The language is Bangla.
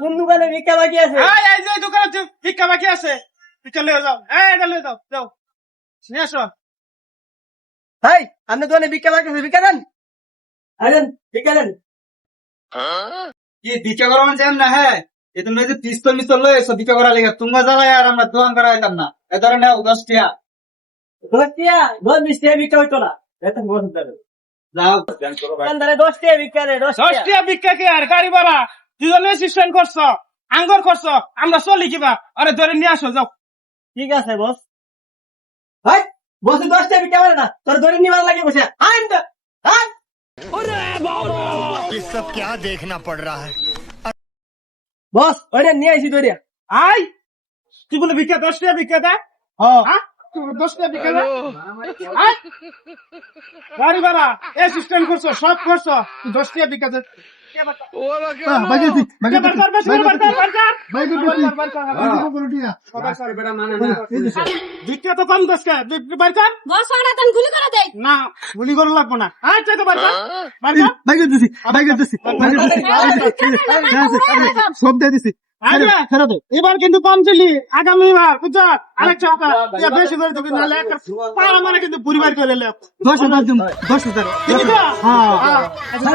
কোন দোকানে ভিক্ষা বাকি আছে? এই যে দোকানে ভিক্ষা বাকি আছে, ভিক্ষা লয়ে যাও। এটা লয়ে যাও, যাও নিয়ে আসো। ভাই আপনার দোকানে ভিক্ষা বাকি আছে, ভিক্ষা দেন। আরেন ভিক্ষা দেন। কি ভিক্ষা করা মানে জান না? হ্যাঁ, এই তুমি যে পিস্তল মিস্তল লয়ে এসো ভিক্ষা করা লেগে, তোমরা জ্বালায় আর আমরা দোকান করা হইতাম না। এ ধরনের 10 টিয়া 10 টাকা 10 টাকা ভিক্ষা হইতো না। বেতন বসে যাবে। যাও। দোকানদারে 10 টাকা ভিক্ষা দেয়, 10 10 টাকা। টিয়া ভিক্ষা কি আর গাড়ি ভাড়া দুজনে সিস্টেম করছো, আঙ্গর করছো, আমরা চলি কিবা। আরে ধরে নিয়ে আসো, যাও। ঠিক আছে বস। ভাই বসে 10 টাকা ভিক্ষা করে না, তোর ধরে নিবার লাগে বসে। আইন তো আইন। ये सब क्या देखना पड़ रहा है। বস ওইটা নিয়ে আইছি ধরে। আই তুই বলে ভিক্ষা 10 টাকা ভিক্ষা দে। হ্যাঁ 10 টাকা ভিক্ষা দে। আই, গাড়ি ভাড়া এ সিস্টেম করছো, সব করছো, 10 টাকা ভিক্ষা দে। ভিক্ষা তো কম দশ টাকা বারকার বস ওরা তখন গুলি করে দেয়। না, গুলি করে লাগবো না। আচ্ছা তো বারকার সব দিয়ে দিছি। এবার কিন্তু কম চলি, আগামী বার বুঝছো আরেক সপ্তাহ বেশি করে দেবে, নাহলে একটা পাড়া মানে কিন্তু পরিবার করে 10,000 দিন, 10,000। দিবি তো? হ্যাঁ। আচ্ছা,